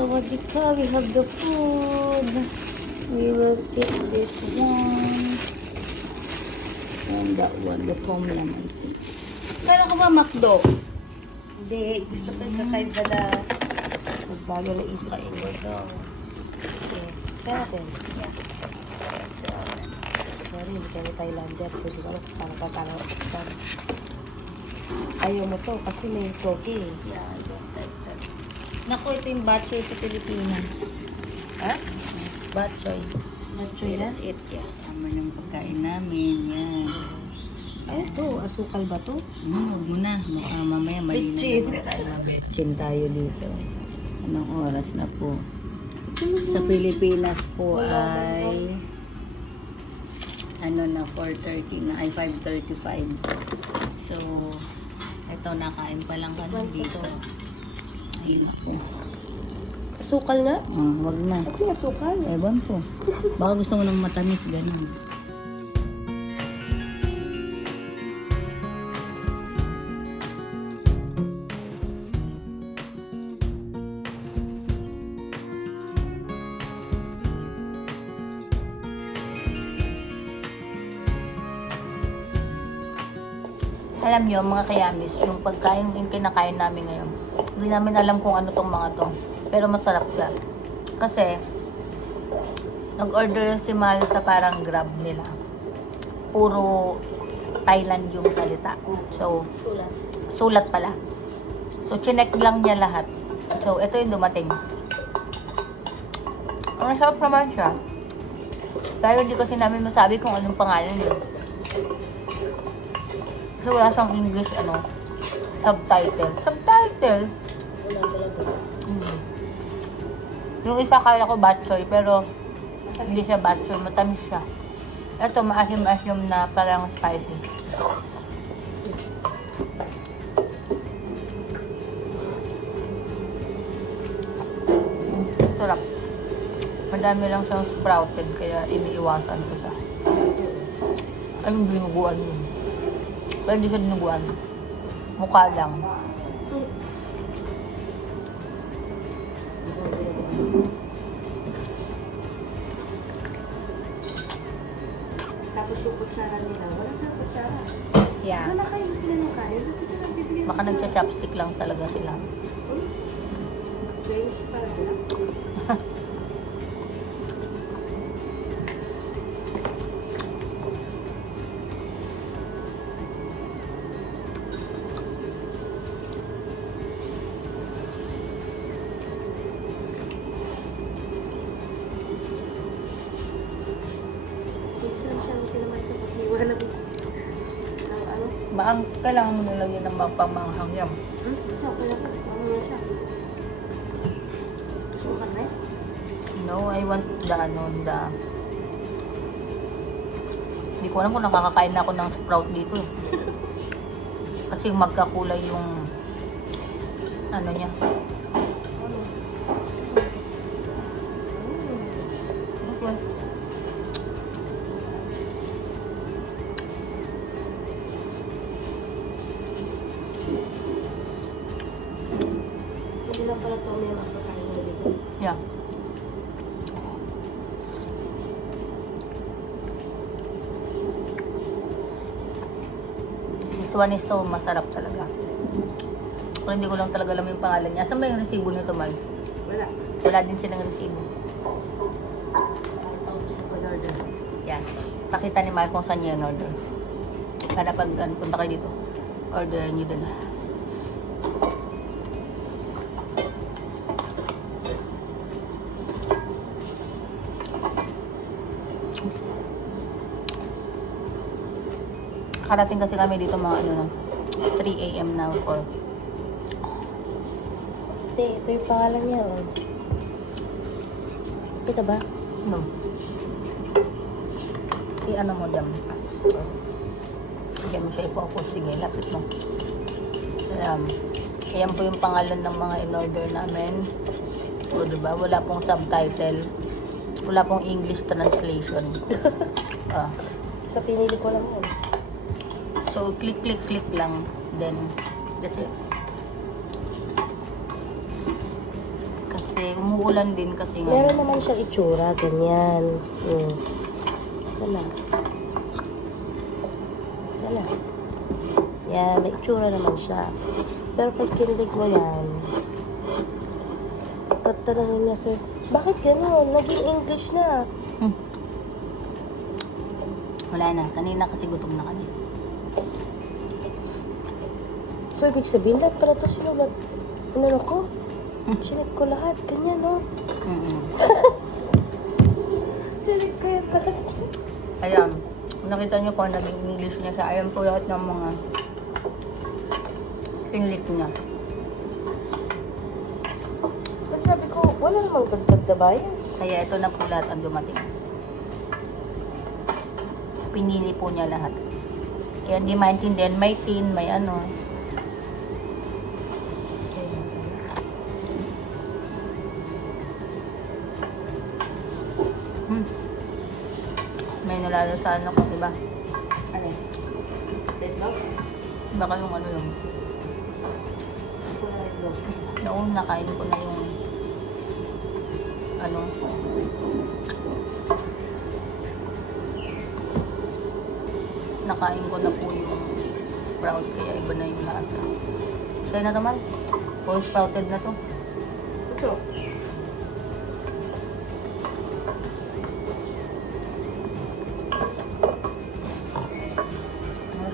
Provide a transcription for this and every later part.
Sawadika, we have the food. We will take this one. And that one, the tom yum, I think. Kala ko ba McDo? Hindi, gusto ko yung kakaiba na magbago na isip ko. Okay. Saan natin? Yeah. Sorry, hindi kami Thailander. Pwede ko alam kung paano saan. Ayaw mo to kasi may toki. Yeah, I don't like that. Naku, ito yung batchoy sa Pilipinas. Ha? Batchoy. Batchoy yan? That's it, yeah. Tama yung pagkain namin, yan. Ay, ito. Asukal ba to? Huwag mo na. Baka mamaya mali na Betchin. naman tayo. Betchin tayo dito. Anong oras na po? Sa Pilipinas po ay ano na 4:30 na ay 5:35. So ito nakain pa lang kami dito. Ayun ako. Asukal nga? Wag na. Ba't may asukal? Ewan po. Baka gusto mo ng matamis ganun. Alam nyo, mga kayamis, yung pagkain yung kinakain namin ngayon, hindi namin alam kung ano tong mga to. Pero masarap siya. Kasi, nag-order si Mahal sa parang Grab nila. Puro Thailand yung salita. So, sulat pala. So, chinek lang niya lahat. So, ito yung dumating. Ang sarap naman siya. Pero hindi kasi namin masabi kung anong pangalan yun. Kasi wala siyang English, subtitle. Subtitle! Yung isa kala ko batchoy, pero hindi siya batchoy, matamis siya. Ito, maasim-asim na parang spicy. Sarap. Madami lang siyang sprouted, kaya iniiwasan ko siya. Ay, yung binuguan yun. Pero hindi siya dinuguan. Mukha lang. Tapos yung kutsara nila. Wala sa kutsara. Yeah. Wala kayo mo sila ng kain. Bakit sila bibili? Baka nagsa-chopstick lang talaga sila. Chinese para sila. Maang, kailangan mo nilagyan ng mga pamanghang yan. No, I want the... Hindi ko alam kung nakakakain na ako ng sprout dito eh. Kasi magkakulay yung... ano niya. Okay. Hindi lang pala ito may makakain na dito. Yeah. This one is so masarap talaga. Pero hindi ko lang talaga alam yung pangalan niya. Saan ba yung resibo nito, Mal? Wala. Wala din silang resibo. Ito sa pag-order. Yan. Pakita ni Mal kung saan niya yung order. Kada pag punta kayo dito, order niyo din. Karating kasi kami dito mga 3 AM na or Ito yung pangalan niya. Oh. Ito ba? no. I-ano mo dyan. Diyan mo siya i-focus. Sige, lapit mo. Ayan po yung pangalan ng mga in-order namin. O diba? Wala pong subtitle. Wala pong English translation. Sa pinili ko lang yun. So, click lang. Then, that's it. Kasi Uulan din kasi Meron ngayon. naman siyang itsura, ganyan. Wala. Wala. Yan, may itsura naman siya. Pero pag kinlig mo yan, tatanungin niya, sir, bakit gano'n? Naging English na. Wala na. Kanina kasi gutom na kami. So, ibig sabihin, lahat pala ito sinulat. Ano ko? Sinulat ko lahat. Ganyan, no? Sinulat ko yan lahat. Ayan. Kung nakita niyo po, naging English niya siya. Ayan po lahat ng mga singlit niya. Tapos sabi ko, wala namang dagdag na bayan. Kaya ito na po lahat ang dumating. Pinili po niya lahat. Kaya hindi maintindihan. May tin, may ano. May nalalo sa ano ko, diba? Ano? Deadlock? Baka yung ano lang. Noon, nakain ko na yung ano. Nakain ko na po yung sprout, kaya iba na yung lasa. Sa'yo na naman. Full sprouted na to. Ito.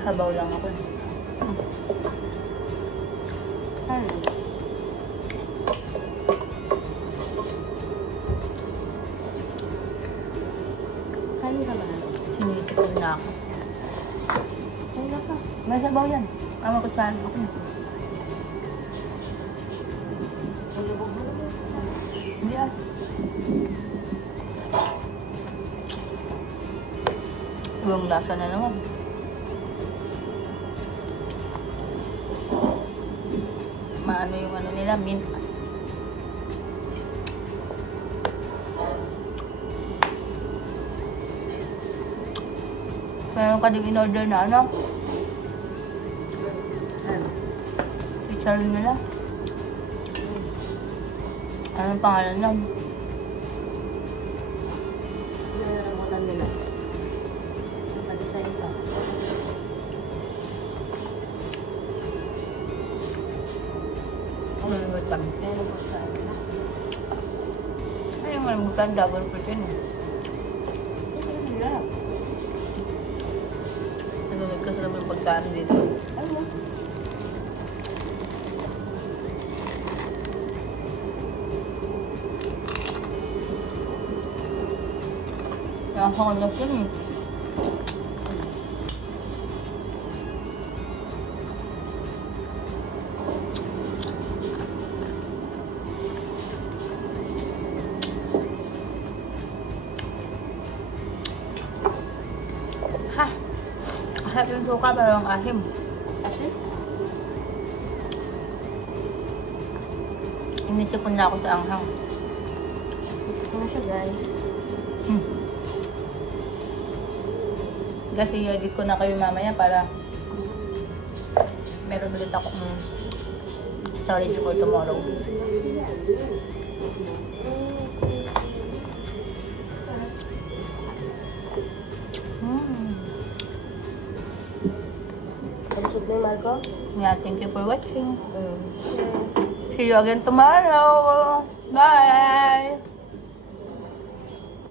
Sabaw lang ako. Ano? Kain ka ba na? Sinisipon na ako. Wala ka. May sabaw yan. Ama ko saan ako. Hindi ah. Ibang lasa na naman. Maano yung ano nila, mint. Meron ka din in-order na ano? Ano? Chicharon nila. Anong pangalan lang? Nalalamutan nila. Nag-design pa. Malumutan. Kaya naman sa akin. Ano yung malumutan? Double protein. Hirap. Nanonood kasi naman yung pagkaan dito. Ano? Nakakakulat yun eh. Ha! Ahap yung suka pero ang ahim. Asin? Inisipon na ako sa anghang. Ito na siya, guys. Kasi i-edit ko na kayo mamaya para meron ulit akong storage for tomorrow. Kabusog na yung Marco? Yeah, thank you for watching. See you again tomorrow.